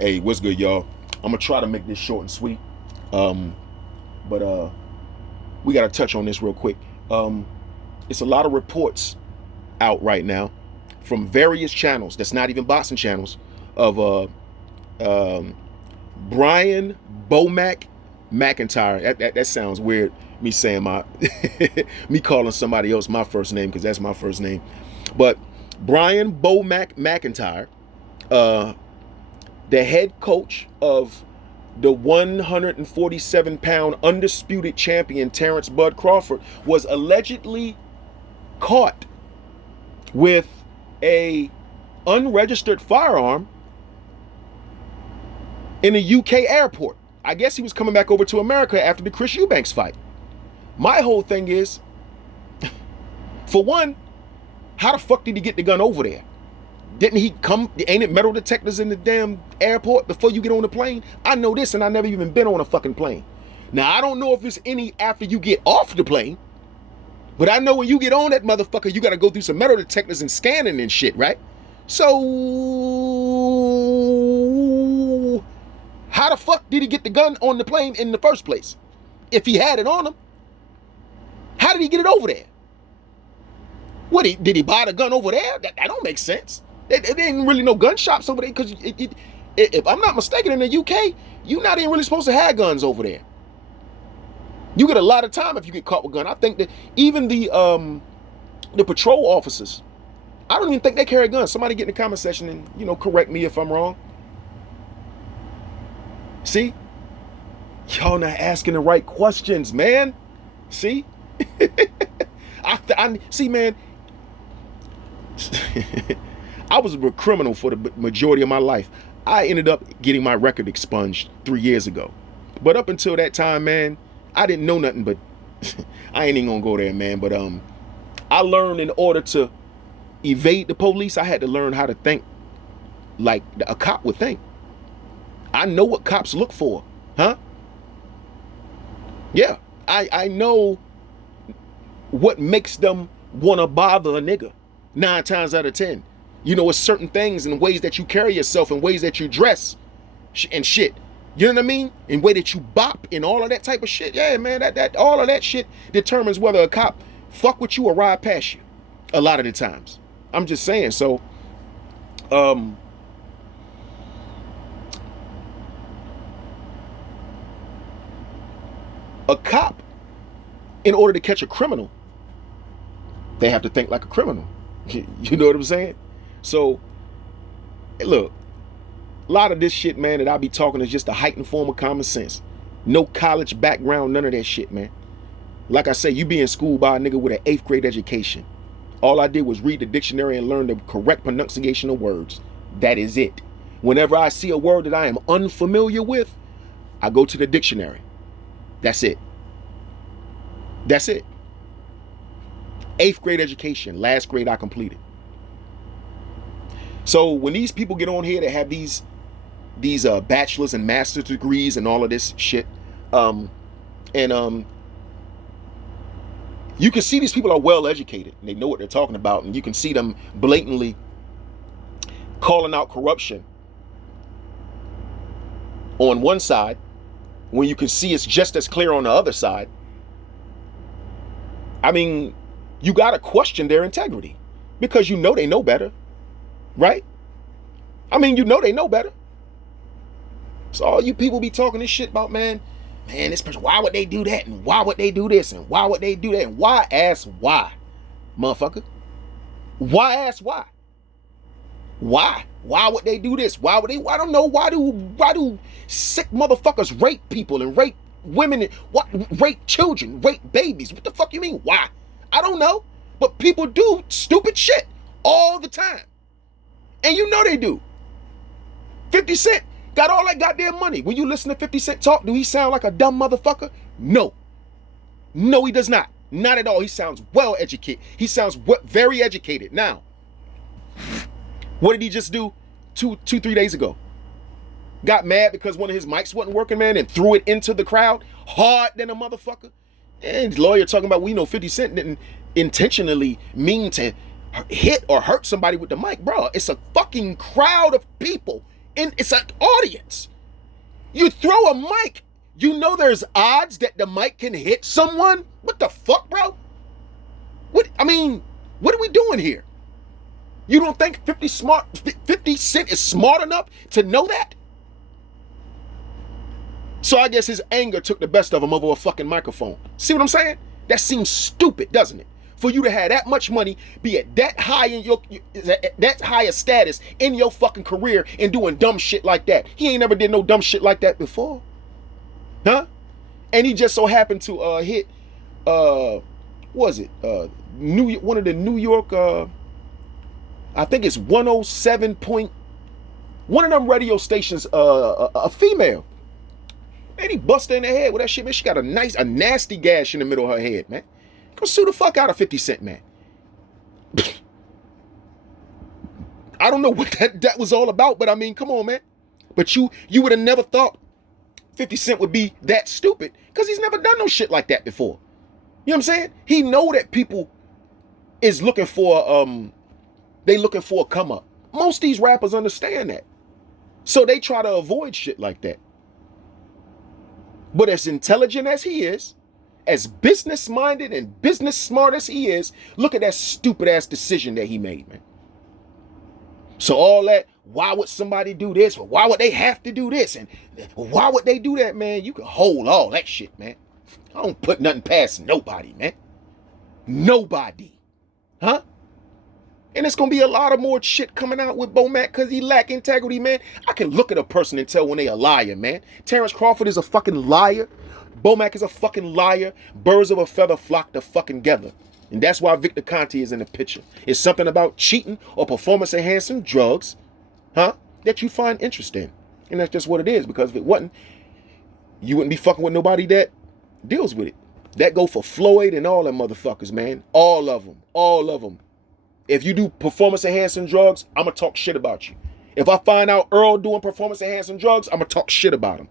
Hey, what's good, y'all? I'm gonna try to make this short and sweet. But we gotta touch on this real quick. It's a lot of reports out right now from various channels that's not even boxing channels of Brian BOMAC McIntyre. That sounds weird, me saying me calling somebody else my first name, because that's my first name. But Brian BOMAC McIntyre, the head coach of the 147-pound undisputed champion Terrence Bud Crawford, was allegedly caught with a unregistered firearm in a UK airport. I guess he was coming back over to America after the Chris Eubanks fight. My whole thing is, for one, how the fuck did he get the gun over there? Didn't he come? Ain't it metal detectors in the damn airport before you get on the plane? I know this, and I never even been on a fucking plane. Now, I don't know if it's any after you get off the plane, but I know when you get on that motherfucker, you got to go through some metal detectors and scanning and shit, right? So, how the fuck did he get the gun on the plane in the first place? If he had it on him, how did he get it over there? Did he buy the gun over there? That don't make sense. There ain't really no gun shops over there, because if I'm not mistaken, in the UK, you're not even really supposed to have guns over there. You get a lot of time if you get caught with a gun. I think that even the patrol officers, I don't even think they carry guns. Somebody get in the comment section and, correct me if I'm wrong. See? Y'all not asking the right questions, man. See? See, man. I was a criminal for the majority of my life. I ended up getting my record expunged 3 years ago. But up until that time, man, I didn't know nothing, but I ain't even gonna go there, man. But I learned, in order to evade the police, I had to learn how to think like a cop would think. I know what cops look for, huh? Yeah, I know what makes them wanna bother a nigga 9 times out of 10. It's certain things and ways that you carry yourself and ways that you dress and shit. You know what I mean? And way that you bop and all of that type of shit. Yeah, man, that all of that shit determines whether a cop fuck with you or ride past you a lot of the times. I'm just saying. So, a cop, in order to catch a criminal, they have to think like a criminal. You know what I'm saying? So, look, a lot of this shit, man, that I be talking is just a heightened form of common sense. No college background, none of that shit, man. Like I say, you be in school by a nigga with an 8th grade education. All I did was read the dictionary and learn the correct pronunciation of words. That is it. Whenever I see a word that I am unfamiliar with, I go to the dictionary. That's it. That's it. 8th grade education, last grade I completed. So when these people get on here that have these bachelor's and master's degrees and all of this shit, you can see these people are well educated and they know what they're talking about, and you can see them blatantly calling out corruption on one side when you can see it's just as clear on the other side. I mean, you got to question their integrity, because they know better, right? I mean, they know better. So all you people be talking this shit about, man, this person, why would they do that? And why would they do this? And why would they do that? And why ask why, motherfucker? Why ask why? Why? Why would they do this? Why would they? I don't know. Why do sick motherfuckers rape people and rape women and rape children, rape babies? What the fuck you mean? Why? I don't know. But people do stupid shit all the time. And they do. 50 Cent got all that goddamn money. When you listen to 50 Cent talk, do he sound like a dumb motherfucker? No. No, he does not. Not at all. He sounds well educated. He sounds very educated. Now, what did he just do 3 days ago? Got mad because one of his mics wasn't working, man, and threw it into the crowd hard than a motherfucker. And his lawyer talking about, 50 Cent didn't intentionally mean to hit or hurt somebody with the mic. Bro, it's a fucking crowd of people it's an audience. You throw a mic, you know there's odds that the mic can hit someone? What the fuck, bro? What are we doing here? You don't think 50 Cent is smart enough to know that? So I guess his anger took the best of him over a fucking microphone. See what I'm saying? That seems stupid, doesn't it? For you to have that much money, be at that high that higher status in your fucking career and doing dumb shit like that. He ain't never did no dumb shit like that before. Huh? And he just so happened to hit one of the New York I think it's 107 point, one of them radio stations, a female. Man, he busted in the head with that shit, man. She got a nasty gash in the middle of her head, man. Go sue the fuck out of 50 Cent, man. I don't know what that was all about, but I mean, come on, man. But you would have never thought 50 Cent would be that stupid, because he's never done no shit like that before. You know what I'm saying? He know that people is looking for, they looking for a come up. Most of these rappers understand that. So they try to avoid shit like that. But as intelligent as he is, as business minded and business smart as he is, look at that stupid ass decision that he made, man. So all that, why would somebody do this? Or why would they have to do this? And why would they do that, man? You can hold all that shit, man. I don't put nothing past nobody, man. Nobody. Huh? And it's going to be a lot of more shit coming out with BOMAC because he lack integrity, man. I can look at a person and tell when they a liar, man. Terrence Crawford is a fucking liar. BOMAC is a fucking liar. Birds of a feather flock to fucking together. And that's why Victor Conte is in the picture. It's something about cheating or performance-enhancing drugs, huh, that you find interesting. And that's just what it is, because if it wasn't, you wouldn't be fucking with nobody that deals with it. That go for Floyd and all them motherfuckers, man. All of them. All of them. If you do performance-enhancing drugs, I'm going to talk shit about you. If I find out Earl doing performance-enhancing drugs, I'm going to talk shit about him.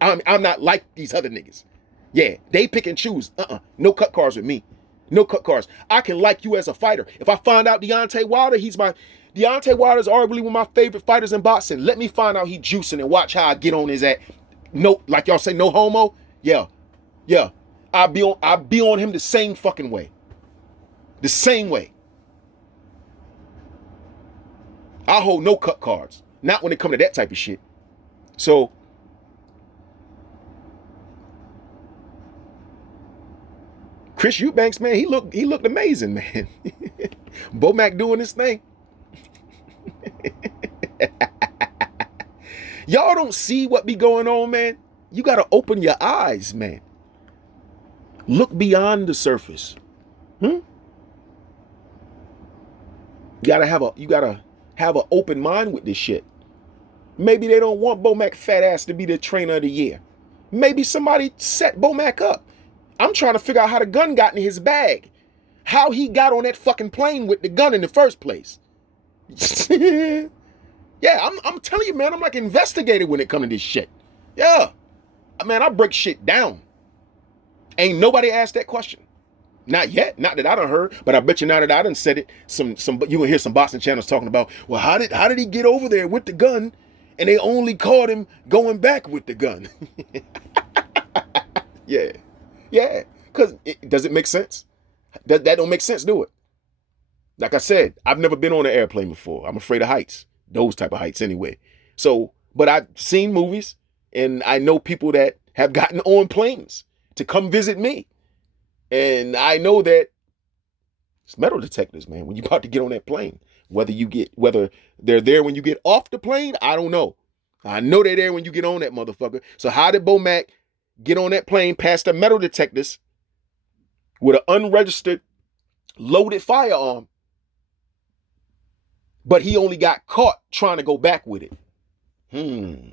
I'm not like these other niggas. Yeah, they pick and choose. No cut cards with me. No cut cards. I can like you as a fighter. If I find out Deontay Wilder, Deontay Wilder is arguably one of my favorite fighters in boxing. Let me find out he juicing and watch how I get on his ass. No, like y'all say, no homo. Yeah. I'll be on him the same fucking way. The same way. I hold no cut cards. Not when it comes to that type of shit. So, Chris Eubanks, man, he looked amazing, man. BOMAC doing this thing. Y'all don't see what be going on, man. You gotta open your eyes, man. Look beyond the surface. You gotta have an open mind with this shit. Maybe they don't want BOMAC fat ass to be the trainer of the year. Maybe somebody set BOMAC up. I'm trying to figure out how the gun got in his bag. How he got on that fucking plane with the gun in the first place. Yeah, I'm telling you, man, I'm like investigated when it comes to this shit. Yeah. Man, I break shit down. Ain't nobody asked that question. Not yet. Not that I done heard, but I bet you now that I done said it, you will hear some boxing channels talking about, well, how did he get over there with the gun and they only caught him going back with the gun? Yeah. Because does it make sense? That don't make sense, do it? Like I said, I've never been on an airplane before. I'm afraid of heights. Those type of heights anyway. So, but I've seen movies and I know people that have gotten on planes to come visit me. And I know that it's metal detectors, man, when you're about to get on that plane. Whether they're there when you get off the plane, I don't know. I know they're there when you get on that motherfucker. So how did BOMAC get on that plane past the metal detectors with an unregistered loaded firearm, but he only got caught trying to go back with it? I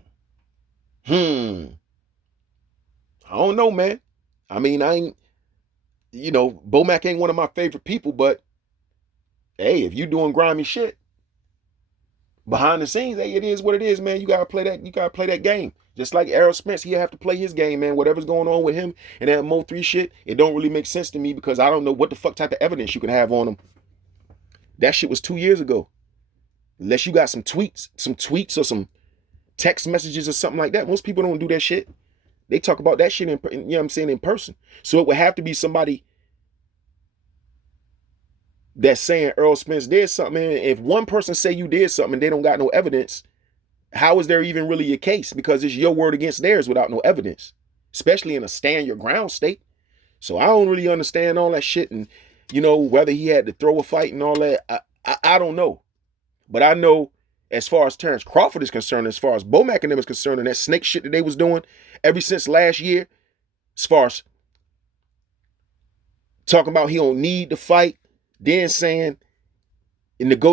don't know, man. I mean, BOMAC ain't one of my favorite people, but hey, if you doing grimy shit behind the scenes, hey, it is what it is, man. You gotta play that game. Just like Errol Spence, he'll have to play his game, man. Whatever's going on with him and that Mo3 shit, it don't really make sense to me because I don't know what the fuck type of evidence you can have on him. That shit was 2 years ago. Unless you got some tweets or some text messages or something like that. Most people don't do that shit. They talk about that shit in, you know what I'm saying, in person. So it would have to be somebody that's saying Earl Spence did something. And if one person say you did something and they don't got no evidence, how is there even really a case? Because it's your word against theirs without no evidence, especially in a stand your ground state. So I don't really understand all that shit. And, you know, whether he had to throw a fight and all that, I don't know. But I know as far as Terrence Crawford is concerned, as far as BOMAC and them is concerned, and that snake shit that they was doing ever since last year, as far as talking about he don't need to fight, then saying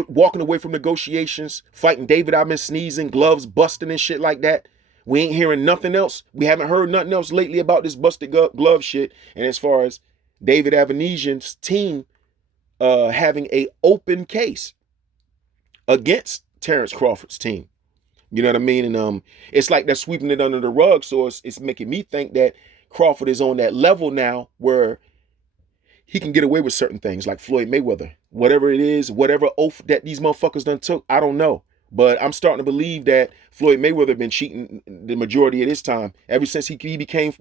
walking away from negotiations, fighting David, I've been sneezing, gloves busting and shit like that. We ain't hearing nothing else. We haven't heard nothing else lately about this busted glove shit. And as far as David Avenesian's team having a open case against Terrence Crawford's team. You know what I mean? And it's like they're sweeping it under the rug. So it's making me think that Crawford is on that level now where he can get away with certain things like Floyd Mayweather. Whatever it is, whatever oath that these motherfuckers done took, I don't know. But I'm starting to believe that Floyd Mayweather been cheating the majority of this time. Ever since he became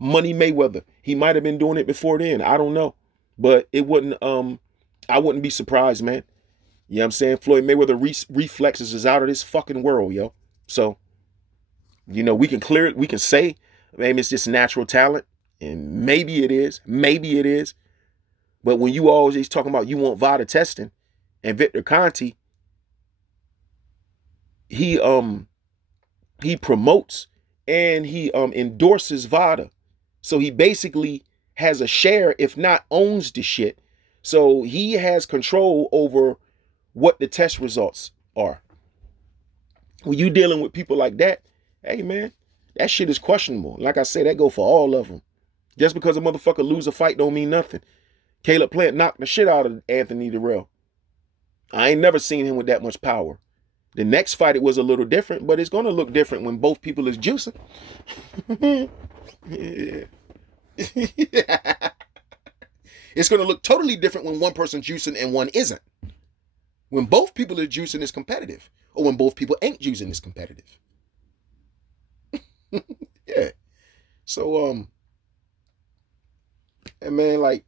Money Mayweather. He might have been doing it before then. I don't know. But it wouldn't, I wouldn't be surprised, man. You know what I'm saying? Floyd Mayweather reflexes is out of this fucking world, yo. So, you know, we can clear it. We can say, maybe it's just natural talent. And maybe it is. Maybe it is. But when you always talking about you want VADA testing, and Victor Conte, he promotes and he endorses VADA. So he basically has a share, if not owns the shit. So he has control over what the test results are. When you dealing with people like that, hey man, that shit is questionable. Like I said, that go for all of them. Just because a motherfucker lose a fight don't mean nothing. Caleb Plant knocked the shit out of Anthony Dirrell. I ain't never seen him with that much power. The next fight, it was a little different, but it's going to look different when both people is juicing. Yeah. It's going to look totally different when one person's juicing and one isn't. When both people are juicing, it's competitive. Or when both people ain't juicing, it's competitive. Yeah. So, and man, like,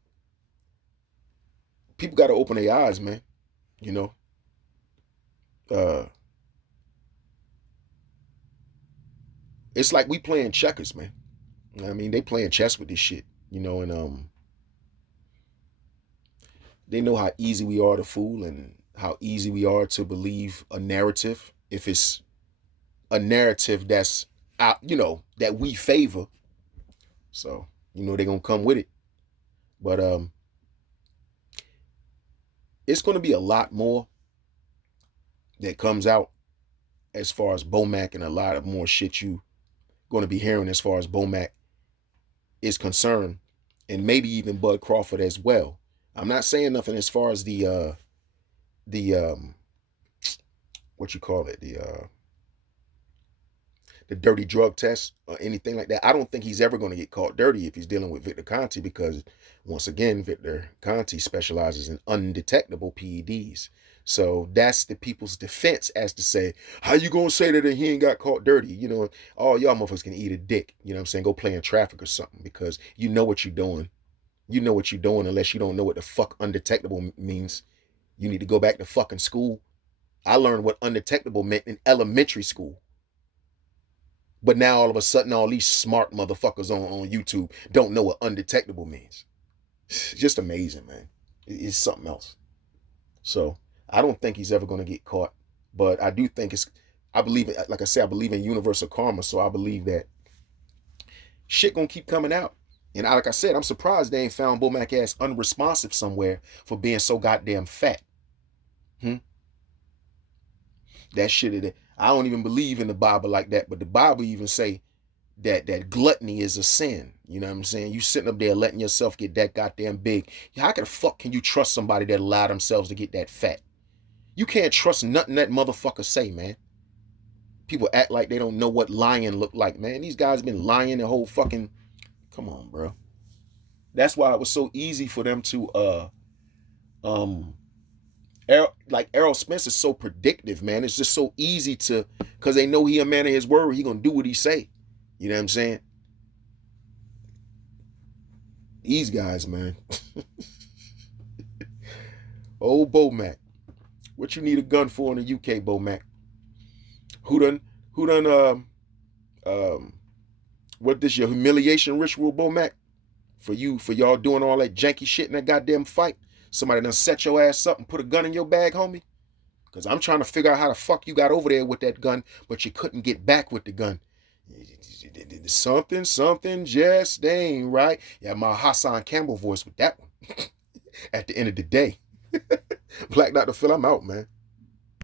people got to open their eyes, man. You know, it's like we playing checkers, man. I mean, they playing chess with this shit, you know, and they know how easy we are to fool and how easy we are to believe a narrative if it's a narrative that's out, you know, that we favor. So, you know, they're gonna come with it. But it's gonna be a lot more that comes out as far as BOMAC and a lot of more shit you gonna be hearing as far as BOMAC is concerned, and maybe even Bud Crawford as well. I'm not saying nothing as far as the what you call it, the dirty drug test or anything like that. I don't think he's ever going to get caught dirty if he's dealing with Victor Conte, because once again, Victor Conte specializes in undetectable PEDs. So that's the people's defense as to say, how you gonna say that he ain't got caught dirty? You know, all y'all motherfuckers can eat a dick. You know what I'm saying? Go play in traffic or something, because you know what you're doing. You know what you're doing, unless you don't know what the fuck undetectable means. You need to go back to fucking school. I learned what undetectable meant in elementary school. But now all of a sudden, all these smart motherfuckers on YouTube don't know what undetectable means. It's just amazing, man. It's something else. So I don't think he's ever going to get caught. But I do think I believe, like I said, I believe in universal karma. So I believe that shit going to keep coming out. And like I said, I'm surprised they ain't found BOMAC ass unresponsive somewhere for being so goddamn fat. That shit, I don't even believe in the Bible like that, but the Bible even say that gluttony is a sin. You know what I'm saying? You sitting up there letting yourself get that goddamn big. How the fuck can you trust somebody that allowed themselves to get that fat? You can't trust nothing that motherfucker say, man. People act like they don't know what lying look like, man. These guys been lying the whole fucking, come on, bro. That's why it was so easy for them to Like Errol Spence is so predictive, man. It's just so easy to, because they know he a man of his word. He gonna do what he say. You know what I'm saying? These guys, man. Old BOMAC. What you need a gun for in the UK, BOMAC? Who done? Who done? Um. What this your humiliation ritual, BOMAC? For y'all doing all that janky shit in that goddamn fight? Somebody done set your ass up and put a gun in your bag, homie? Because I'm trying to figure out how the fuck you got over there with that gun, but you couldn't get back with the gun. Something just ain't right. Yeah, my Hassan Campbell voice with that one. At the end of the day. Black Dr. Phil, I'm out, man.